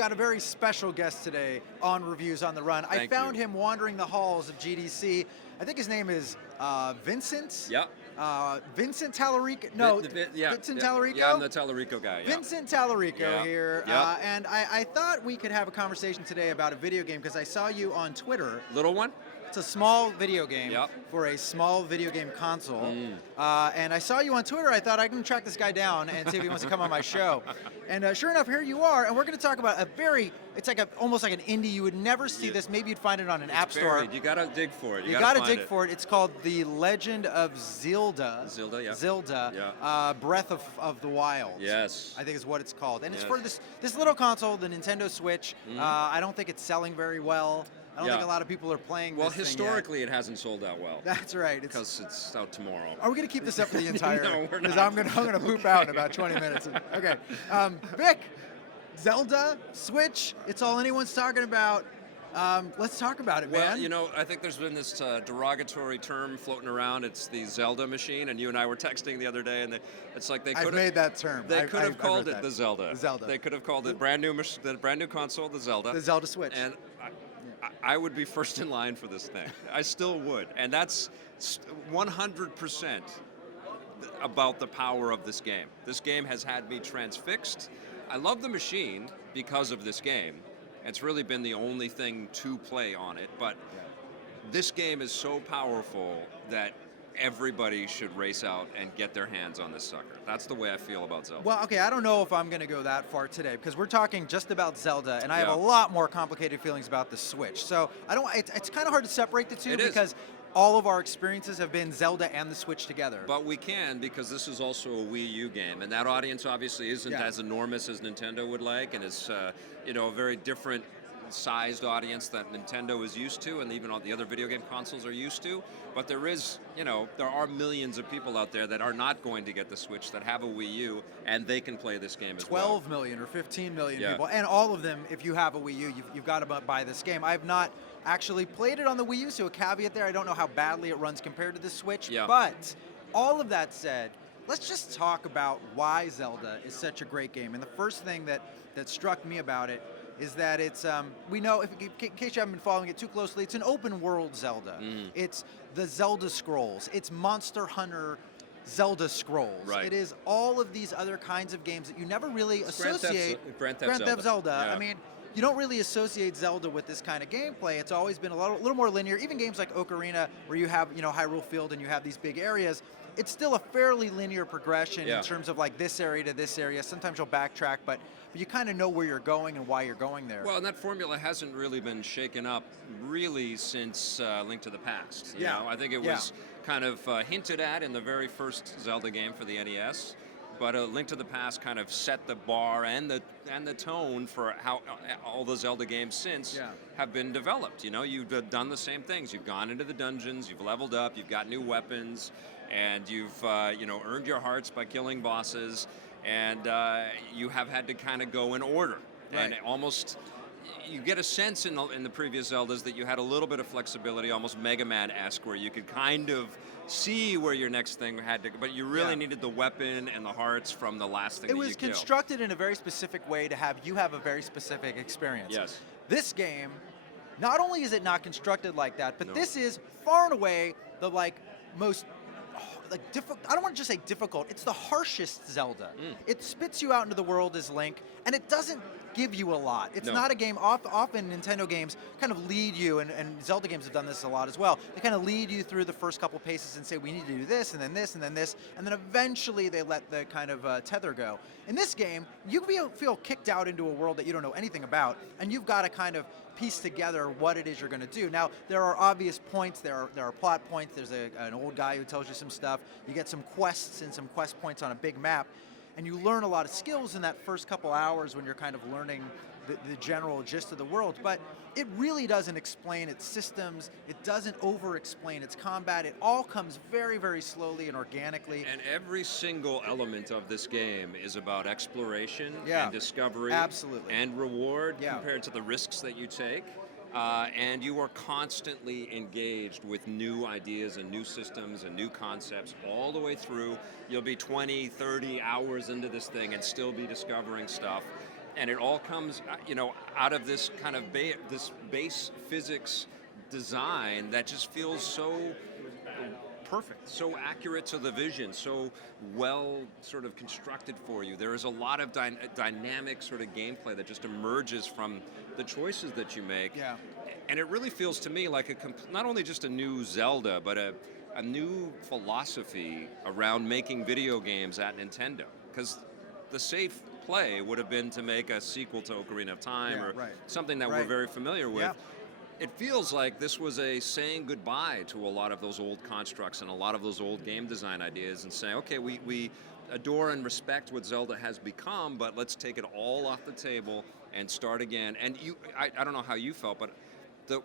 got a very special guest today on Reviews on the Run. I Thank found you. him wandering the halls of GDC. I think his name is Vincent. Yeah. Vincent Tallarico. No, Yeah, Vincent yeah, Tallarico. Yeah, I'm the Tallarico guy. Yeah. Vincent Tallarico Yeah. here. Yeah. And I thought we could have a conversation today about a video game because I saw you on Twitter. Little one? It's a small video game Yep. for a small video game console. Mm. And I saw you on Twitter. I thought I can track this guy down and see if he wants to come on my show. And sure enough, here you are. And we're going to talk about it's like almost like an indie. You would never see this. Maybe you'd find it on an app store. Buried. You gotta dig for it. You gotta dig for it. It's called The Legend of Zelda. Zelda, yeah. Zelda. Yeah. Breath of the Wild. Yes. I think is what it's called. And it's Yes. for this little console, the Nintendo Switch. Mhm. I don't think it's selling very well. I don't Yeah. think a lot of people are playing Well, this thing yet. historically, it hasn't sold out well. That's right. Because it's out tomorrow. Are we going to keep this up for the entire? No, we're Because not. I'm gonna poop out in about 20 minutes. Okay, Vic, Zelda, Switch. It's all anyone's talking about. Let's talk about it, Well, man. you know, I think there's been this derogatory term floating around. It's the Zelda machine, and you and I were texting the other day, and it's like they could I've made that term. They could have I've called heard it that. the Zelda. The Zelda. They could have called it the brand new console, the Zelda. The Zelda Switch. And I would be first in line for this thing. I still would, and that's 100% about the power of this game. This game has had me transfixed. I love the machine because of this game. It's really been the only thing to play on it, but this game is so powerful that everybody should race out and get their hands on this sucker. That's the way I feel about Zelda. Well, okay, I don't know if I'm going to go that far today because we're talking just about Zelda, and I have Yeah. a lot more complicated feelings about the Switch. So I don't. It's kind of hard to separate the two It is. because all of our experiences have been Zelda and the Switch together. But we can, because this is also a Wii U game, and that audience obviously isn't Yeah. as enormous as Nintendo would like, and it's a very different sized audience that Nintendo is used to, and even all the other video game consoles are used to. But there are millions of people out there that are not going to get the Switch that have a Wii U, and they can play this game as well. 12 million or 15 million Yeah. people, and all of them, if you have a Wii U, you've got to buy this game. I've not actually played it on the Wii U, so a caveat there. I don't know how badly it runs compared to the Switch, Yeah. but all of that said, let's just talk about why Zelda is such a great game. And the first thing that struck me about it is that it's, we know, in case you haven't been following it too closely, it's an open world Zelda. It's the Zelda Scrolls. It's Monster Hunter Zelda Scrolls. Right. It is all of these other kinds of games that you never really associate. Grand Theft Zelda. Yeah. I mean, you don't really associate Zelda with this kind of gameplay. It's always been a little more linear. Even games like Ocarina, where you have Hyrule Field and you have these big areas, it's still a fairly linear progression Yeah. in terms of like this area to this area. Sometimes you'll backtrack, but you kind of know where you're going and why you're going there. Well, and that formula hasn't really been shaken up really since Link to the Past. You know? I think it was kind of hinted at in the very first Zelda game for the NES, but Link to the Past kind of set the bar and the tone for how all the Zelda games since have been developed. You've done the same things. You've gone into the dungeons, you've leveled up, you've got new weapons, and you've earned your hearts by killing bosses. And you have had to kind of go in order, and almost you get a sense in the previous Zeldas that you had a little bit of flexibility, almost Mega Man-esque, where you could kind of see where your next thing had to, but you really needed the weapon and the hearts from the last thing that you killed. It was constructed in a very specific way to have you have a very specific experience. Yes. This game, not only is it not constructed like that, but this is far and away the most difficult. I don't want to just say difficult. It's the harshest Zelda. It spits you out into the world as Link, and it doesn't give you a lot. It's not a game. Often Nintendo games kind of lead you, and Zelda games have done this a lot as well. They kind of lead you through the first couple paces and say, we need to do this, and then this, and then this, and then eventually they let the kind of tether go. In this game, you feel kicked out into a world that you don't know anything about, and you've got to kind of piece together what it is you're going to do. Now, there are obvious points. There are plot points. There's an old guy who tells you some stuff. You get some quests and some quest points on a big map. And you learn a lot of skills in that first couple hours when you're kind of learning the general gist of the world. But it really doesn't explain its systems. It doesn't over-explain its combat. It all comes very, very slowly and organically. And every single element of this game is about exploration and discovery and reward compared to the risks that you take. And you are constantly engaged with new ideas and new systems and new concepts all the way through. You'll be 20, 30 hours into this thing and still be discovering stuff. and it all comes, out of this kind of this base physics design that just feels so perfect, so accurate to the vision, so well sort of constructed for you. There is a lot of dynamic sort of gameplay that just emerges from the choices that you make. Yeah. And it really feels to me like not only just a new Zelda, but a new philosophy around making video games at Nintendo. Because the safe play would have been to make a sequel to Ocarina of Time or something that we're very familiar with. Yeah. It feels like this was a saying goodbye to a lot of those old constructs and a lot of those old game design ideas and saying, okay, we adore and respect what Zelda has become, but let's take it all off the table and start again. And I don't know how you felt, but the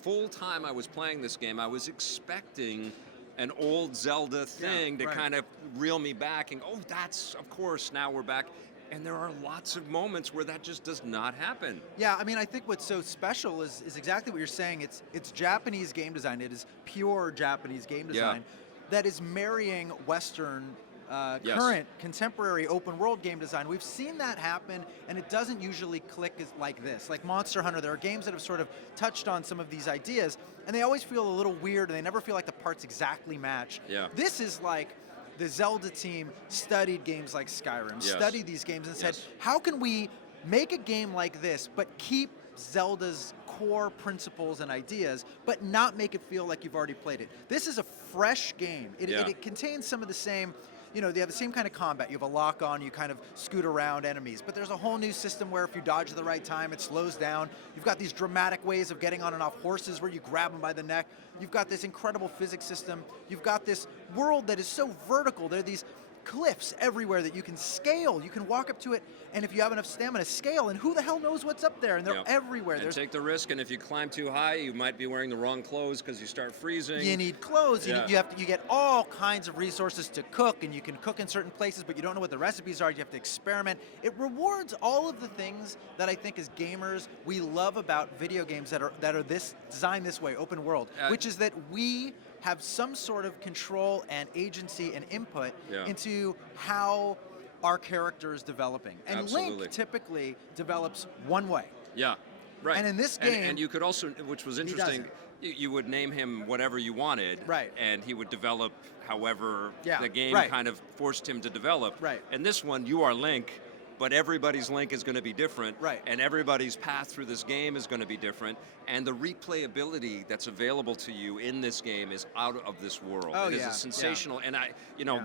full time I was playing this game, I was expecting an old Zelda thing to kind of reel me back and, that's, of course, now we're back. And there are lots of moments where that just does not happen. Yeah, I mean, I think what's so special is exactly what you're saying. It's Japanese game design. It is pure Japanese game design that is marrying Western, current, contemporary open world game design. We've seen that happen, and it doesn't usually click like this. Like Monster Hunter, there are games that have sort of touched on some of these ideas, and they always feel a little weird, and they never feel like the parts exactly match. Yeah. This is like the Zelda team studied games like Skyrim, studied these games and said, how can we make a game like this but keep Zelda's core principles and ideas, but not make it feel like you've already played it? This is a fresh game. It contains some of the same, they have the same kind of combat. You have a lock on, you kind of scoot around enemies, but there's a whole new system where if you dodge at the right time, it slows down. You've got these dramatic ways of getting on and off horses where you grab them by the neck. You've got this incredible physics system. You've got this world that is so vertical. There are these cliffs everywhere that you can scale. You can walk up to it, and if you have enough stamina, scale, and who the hell knows what's up there? And they're everywhere. And take the risk, and if you climb too high, you might be wearing the wrong clothes because you start freezing. You need clothes. You get all kinds of resources to cook, and you can cook in certain places, but you don't know what the recipes are. You have to experiment. It rewards all of the things that I think as gamers we love about video games that are this designed this way, open world, which is that we have some sort of control and agency and input into how our character is developing. And Link typically develops one way. Yeah, right. And in this game... And you could also, which was interesting, you would name him whatever you wanted, and he would develop however the game kind of forced him to develop. Right. And this one, you are Link, but everybody's Link is going to be different, and everybody's path through this game is going to be different, and the replayability that's available to you in this game is out of this world. It is a sensational, and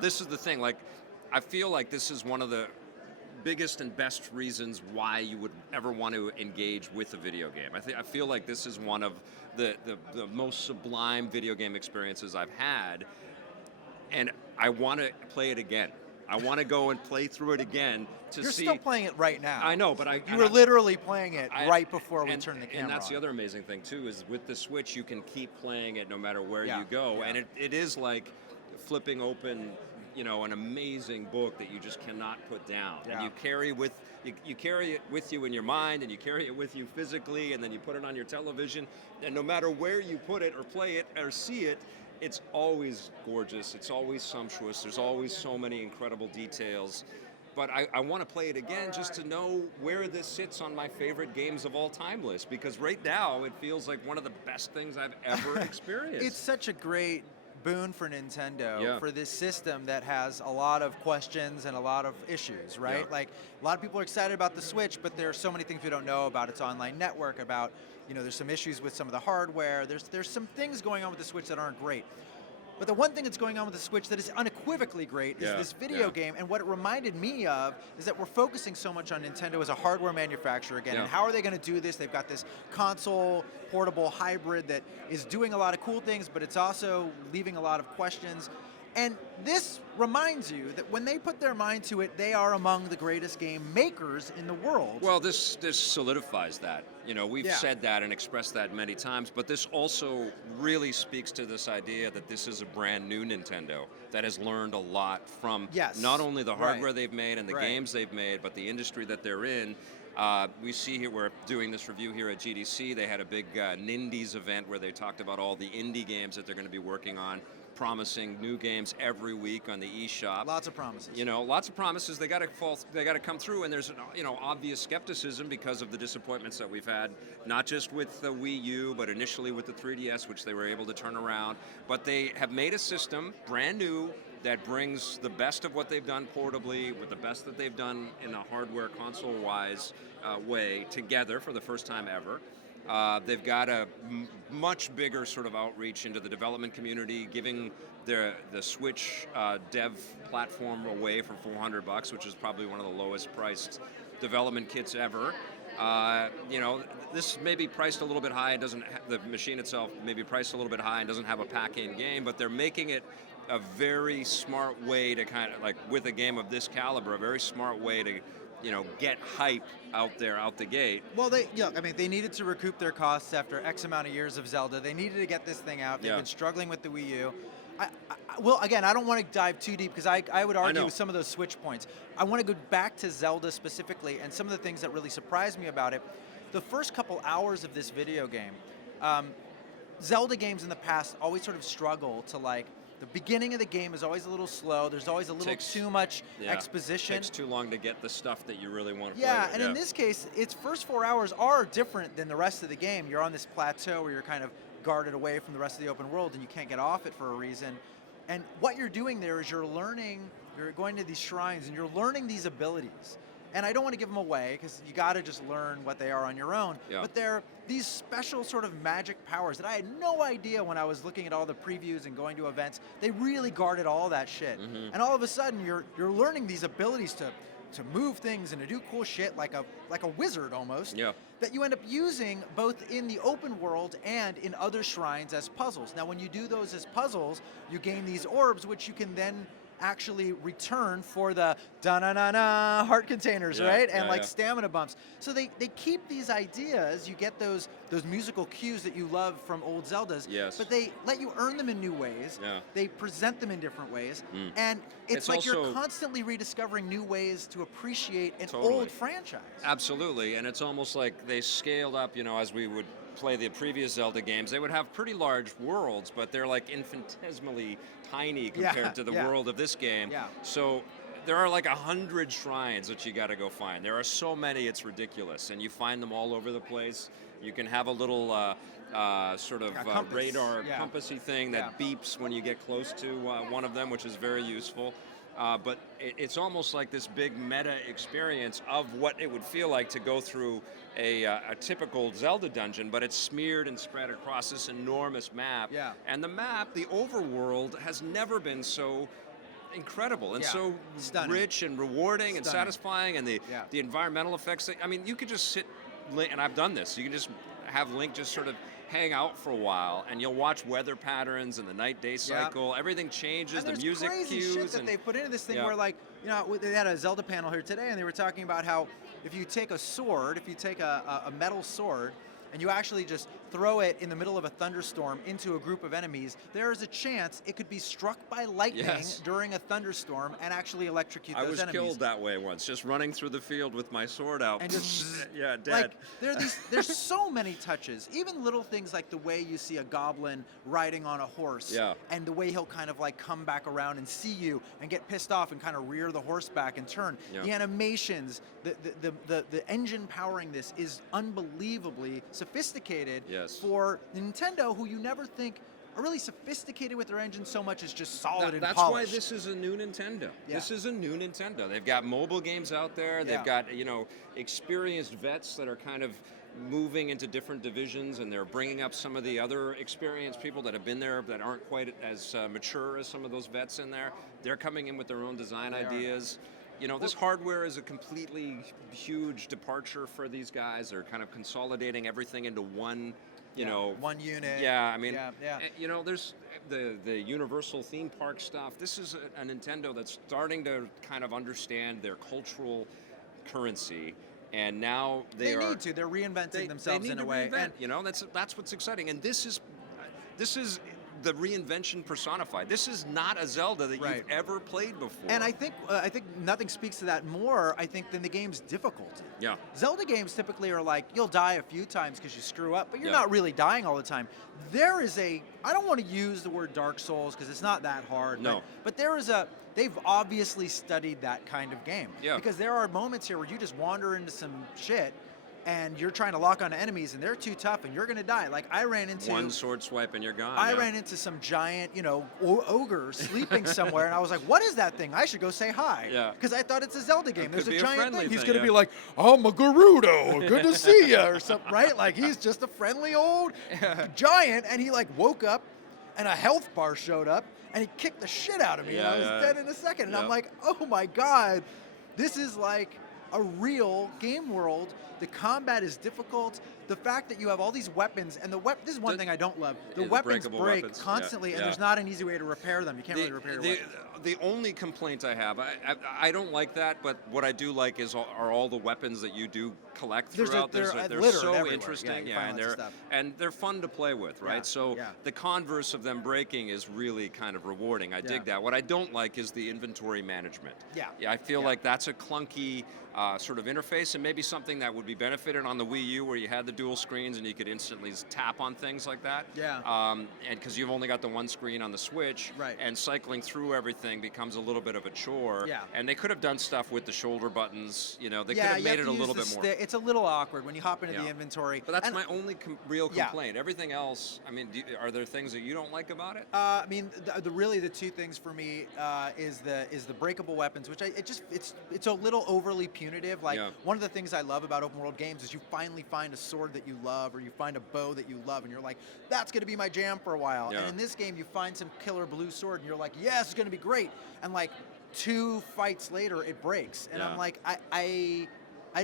this is the thing, like, I feel like this is one of the biggest and best reasons why you would ever want to engage with a video game. I feel like this is one of the most sublime video game experiences I've had, and I want to play it again. I want to go and play through it again to You're see. You're still playing it right now. I know, but you were literally playing it right before we turned the camera on. And that's the other amazing thing too, is with the Switch you can keep playing it no matter where you go, and it is like flipping open, an amazing book that you just cannot put down, and you carry it with you in your mind, and you carry it with you physically, and then you put it on your television, and no matter where you put it or play it or see it, it's always gorgeous, it's always sumptuous, there's always so many incredible details. But I want to play it again just to know where this sits on my favorite games of all time list, because right now it feels like one of the best things I've ever experienced. It's such a great boon for Nintendo for this system that has a lot of questions and a lot of issues, right? Like, a lot of people are excited about the Switch, but there are so many things we don't know about its online network, about, there's some issues with some of the hardware. There's some things going on with the Switch that aren't great. But the one thing that's going on with the Switch that is unequivocally great is this video game, and what it reminded me of is that we're focusing so much on Nintendo as a hardware manufacturer again, and how are they going to do this? They've got this console portable hybrid that is doing a lot of cool things, but it's also leaving a lot of questions. And this reminds you that when they put their mind to it, they are among the greatest game makers in the world. Well, this solidifies that. We've said that and expressed that many times, but this also really speaks to this idea that this is a brand new Nintendo that has learned a lot from not only the hardware they've made and the games they've made, but the industry that they're in. We see here, we're doing this review here at GDC. They had a big Nindies event where they talked about all the indie games that they're going to be working on. promising new games every week on the eShop. Lots of promises. You know, lots of promises. They got to come through, and there's obvious skepticism because of the disappointments that we've had, not just with the Wii U, but initially with the 3DS, which they were able to turn around. But they have made a system brand new that brings the best of what they've done portably with the best that they've done in a hardware console-wise way together for the first time ever. They've got a much bigger sort of outreach into the development community, giving the Switch dev platform away for $400, which is probably one of the lowest priced development kits ever. This may be priced a little bit high. The machine itself may be priced a little bit high and doesn't have a pack-in game, but they're making it a very smart way to kind of, like with a game of this caliber, a very smart way to get hype out there, out the gate. Well, they needed to recoup their costs after X amount of years of Zelda. They needed to get this thing out. They've been struggling with the Wii U. Well, again, I don't want to dive too deep because I would argue with some of those Switch points. I want to go back to Zelda specifically and some of the things that really surprised me about it. The first couple hours of this video game, Zelda games in the past always sort of struggle to the beginning of the game is always a little slow. There's always a little too much exposition. It takes too long to get the stuff that you really want to play. Yeah, and in this case, its first 4 hours are different than the rest of the game. You're on this plateau where you're kind of guarded away from the rest of the open world and you can't get off it for a reason. And what you're doing there is you're going to these shrines and you're learning these abilities. And I don't want to give them away because you got to just learn what they are on your own. Yeah. But they're these special sort of magic powers that I had no idea when I was looking at all the previews and going to events. They really guarded all that shit. Mm-hmm. And all of a sudden, you're learning these abilities to move things and to do cool shit like a wizard almost. Yeah. That you end up using both in the open world and in other shrines as puzzles. Now, when you do those as puzzles, you gain these orbs, which you can then actually return for the da-na-na-na heart containers, right? And stamina bumps. So they keep these ideas. You get those musical cues that you love from old Zeldas. Yes. But they let you earn them in new ways. Yeah. They present them in different ways. Mm. And it's like you're constantly rediscovering new ways to appreciate an old franchise. Absolutely. And it's almost like they scaled up, as we would play the previous Zelda games, they would have pretty large worlds, but they're like infinitesimally tiny compared to the world of this game. Yeah. So there are like 100 shrines that you got to go find. There are so many, it's ridiculous, and you find them all over the place. You can have a little radar compassy thing that beeps when you get close to one of them, which is very useful. But it's almost like this big meta experience of what it would feel like to go through a typical Zelda dungeon, but it's smeared and spread across this enormous map. Yeah. And the map, the overworld, has never been so incredible and so rich and rewarding and satisfying, and the environmental effects. You could just sit, and I've done this, you can just have Link just sort of hang out for a while, and you'll watch weather patterns and the night-day cycle. Everything changes. And the music crazy cues shit that they put into this thing where, they had a Zelda panel here today, and they were talking about how if you take a metal sword, and you actually just throw it in the middle of a thunderstorm into a group of enemies, there is a chance it could be struck by lightning during a thunderstorm and actually electrocute those enemies. I was killed that way once, just running through the field with my sword out. And just dead. There's so many touches. Even little things like the way you see a goblin riding on a horse, and the way he'll kind of come back around and see you and get pissed off and kind of rear the horse back and turn. Yeah. The animations, the engine powering this is unbelievably sophisticated for Nintendo, who you never think are really sophisticated with their engine so much as just solid and that's polished. Why this is a new Nintendo. Yeah. This is a new Nintendo. They've got mobile games out there. They've got experienced vets that are kind of moving into different divisions, and they're bringing up some of the other experienced people that have been there that aren't quite as mature as some of those vets in there. They're coming in with their own design ideas. This hardware is a completely huge departure for these guys. They're kind of consolidating everything into one, one unit. Yeah, there's the Universal theme park stuff. This is a Nintendo that's starting to kind of understand their cultural currency, and now they need to. They're reinventing themselves in a way. And that's what's exciting. And this is the reinvention personified. This is not a Zelda that Right. you've ever played before. And I think nothing speaks to that more, I think, than the game's difficulty. Yeah. Zelda games typically are like, you'll die a few times because you screw up, but you're Yeah. not really dying all the time. There is I don't want to use the word Dark Souls because it's not that hard. No. But they've obviously studied that kind of game. Yeah. Because there are moments here where you just wander into some shit and you're trying to lock onto enemies and they're too tough and you're going to die. Like I ran into... One sword swipe and you're gone. I yeah. ran into some giant, ogre sleeping somewhere, and I was like, "What is that thing? I should go say hi." Yeah. Because I thought it's a Zelda game. It There's could a be a giant friendly thing. He's thing, gonna yeah. be like, "I'm a Gerudo. Good to see ya," or something, right? Like he's just a friendly old giant, and he like woke up, and a health bar showed up, and he kicked the shit out of me, and I was dead in a second. And I'm Yep. like, "Oh my god, this is like a real game world." The combat is difficult. The fact that you have all these weapons, and this is one thing I don't love. The Yeah, the weapons breakable break weapons. constantly, Yeah, and yeah. there's not an easy way to repair them. You can't really repair the, weapons. the only complaint I have, I don't like that, but what I do like are all the weapons that you do collect throughout. They're They're littered so everywhere. interesting, Yeah, you find lots of stuff. and they're fun to play with, right? Yeah, So yeah. the converse of them breaking is really kind of rewarding. I dig that. What I don't like is the inventory management. Yeah. I feel like that's a clunky sort of interface, and maybe something that would be benefited on the Wii U, where you had the dual screens and you could instantly tap on things like that. Yeah. And because you've only got the one screen on the Switch, Right. and cycling through everything becomes a little bit of a chore. Yeah. And they could have done stuff with the shoulder buttons. They could Yeah, have you made have it to a use little the bit more. It's a little awkward when you hop into Yeah. the inventory. But that's And, my only real Yeah. complaint. Everything else, I mean, are there things that you don't like about it? I mean, really the two things for me is the breakable weapons, which it's a little overly punitive. Like Yeah. one of the things I love about open world games is you finally find a sword that you love, or you find a bow that you love, and you're like, that's going to be my jam for a while. Yeah. And in this game, you find some killer blue sword, and you're like, yes, it's going to be great. And like 2 fights later, it breaks, and Yeah. I'm like,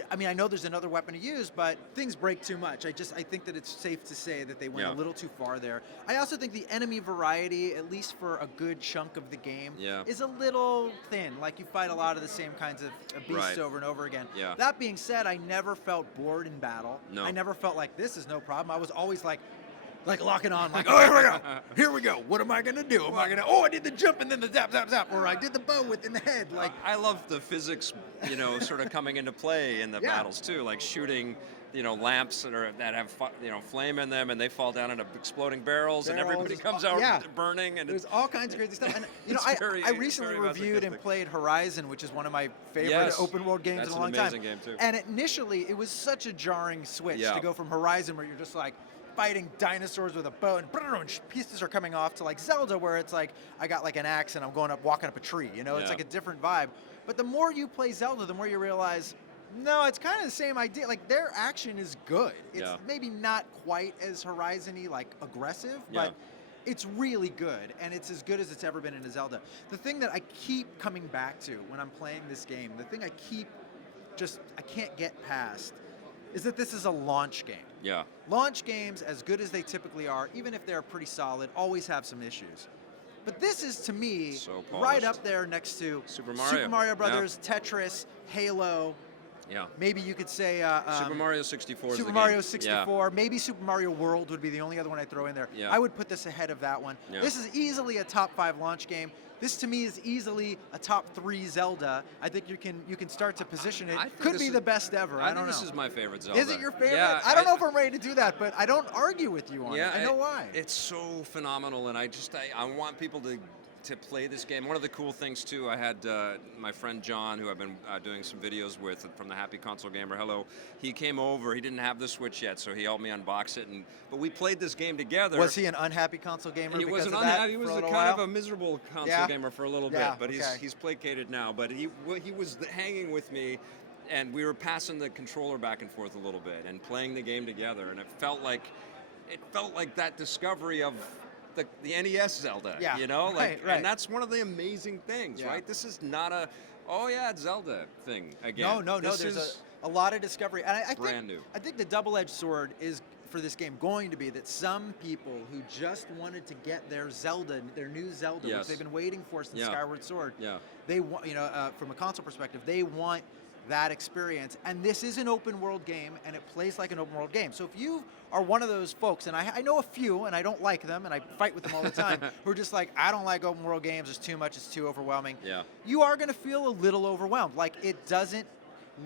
I mean, I know there's another weapon to use, but things break too much. I think that it's safe to say that they went Yeah. a little too far there. I also think the enemy variety, at least for a good chunk of the game, Yeah. is a little thin. Like you fight a lot of the same kinds of beasts Right. over and over again. Yeah. That being said, I never felt bored in battle. No. I never felt like this is no problem. I was always like locking on, like, oh, here we go. Here we go. What am I going to do? I did the jump and then the zap, zap, zap. Or I did the bow in the head. Like, I love the physics, sort of coming into play in the Yeah. battles too, like shooting, lamps that have flame in them, and they fall down into exploding barrels, and everybody comes out yeah. burning, and There's all kinds of crazy stuff. And It's I recently very reviewed and masochistic. played Horizon, which is one of my favorite Yes. open world games That's in a an long time. amazing game, too. And initially, it was such a jarring switch Yeah. to go from Horizon, where you're just like fighting dinosaurs with a bow and pieces are coming off, to like Zelda, where it's like I got like an axe and I'm walking up a tree. It's Yeah. like a different vibe. But the more you play Zelda, the more you realize, no, it's kind of the same idea. Like their action is good. It's Yeah. maybe not quite as Horizon-y, like aggressive, Yeah. but it's really good, and it's as good as it's ever been in a Zelda. The thing that I keep coming back to when I'm playing this game, the thing I can't get past, is that this is a launch game. Yeah. Launch games, as good as they typically are, even if they're pretty solid, always have some issues. But this is, to me, So right polished. up there next to Super Mario. Yeah. Brothers, Tetris, Halo. Yeah. Maybe you could say Super Mario 64 is Super the Mario game. 64, maybe Super Mario World would be the only other one I'd throw in there. Yeah. I would put this ahead of that one. Yeah. This is easily a top 5 launch game. This to me is easily a top 3 Zelda. I think you can start to position it. I think Could this be is- the best ever. I I don't think know. this is my favorite Zelda. Is it your favorite? Yeah, I don't know if I'm ready to do that, but I don't argue with you on Yeah, it. I know why. It's so phenomenal, and I want people to play this game. One of the cool things too, I had my friend John, who I've been doing some videos with from the Happy Console Gamer. Hello, he came over. He didn't have the Switch yet, so he helped me unbox it. But we played this game together. Was he an unhappy console gamer? He because wasn't of unhappy. that He was for a little kind of while? a miserable console Yeah. gamer for a little Yeah, bit, but okay. he's placated now. But he was hanging with me, and we were passing the controller back and forth a little bit and playing the game together, and it felt like that discovery of the NES Zelda. Yeah, right. And that's one of the amazing things, Yeah. right? This is not it's Zelda thing again. No. This There's is a lot of discovery, and I brand think, new. I think the double-edged sword is for this game going to be that some people who just wanted to get their new Zelda, Yes. which they've been waiting for since Yeah. Skyward Sword, Yeah. they want, from a console perspective, they want that experience. And this is an open world game, and it plays like an open world game. So if you are one of those folks, and I know a few, and I don't like them, and I fight with them all the time, who are just like, I don't like open world games, it's too much, it's too overwhelming. Yeah. You are going to feel a little overwhelmed. Like, it doesn't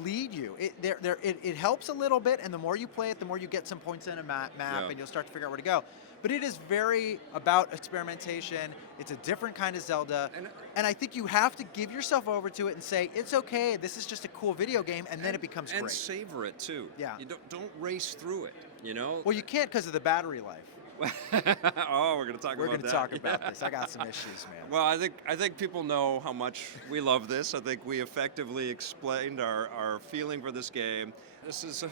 lead you. It helps a little bit, and the more you play it, the more you get some points in a map, Yeah. and you'll start to figure out where to go. But it is very about experimentation. It's a different kind of Zelda, and I think you have to give yourself over to it and say, it's okay, this is just a cool video game, and then it becomes and great. savor it too. Yeah. You don't race through it. You know. Well, you can't because of the battery life. Oh, we're going to talk We're about going that. to talk about this. I got some issues, man. Well, I think people know how much we love this. I think we effectively explained our feeling for this game. This is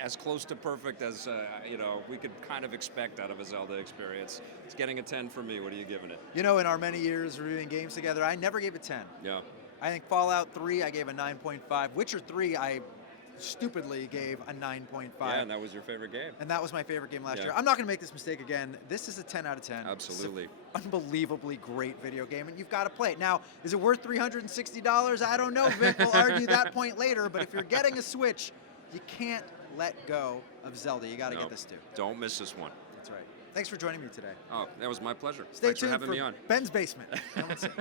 as close to perfect as you know, we could kind of expect out of a Zelda experience. It's getting a 10 for me. What are you giving it? You know, in our many years reviewing games together, I never gave a 10. Yeah. I think Fallout 3, I gave a 9.5. Witcher 3, I stupidly gave a 9.5. Yeah, and that was your favorite game. And that was my favorite game last Yeah. year. I'm not going to make this mistake again. This is a 10 out of 10. Absolutely. It's an unbelievably great video game, and you've got to play it. Now, is it worth $360? I don't know, Vic. We'll argue that point later, but if you're getting a Switch, you can't let go of Zelda. You got to get this too. Don't miss this one. That's right. Thanks for joining me today. Oh, that was my pleasure. Stay Thanks for tuned having me on. Ben's Basement. No one's saying.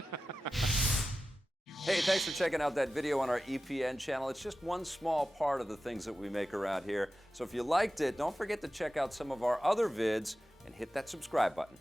Hey, thanks for checking out that video on our EPN channel. It's just one small part of the things that we make around here. So if you liked it, don't forget to check out some of our other vids and hit that subscribe button.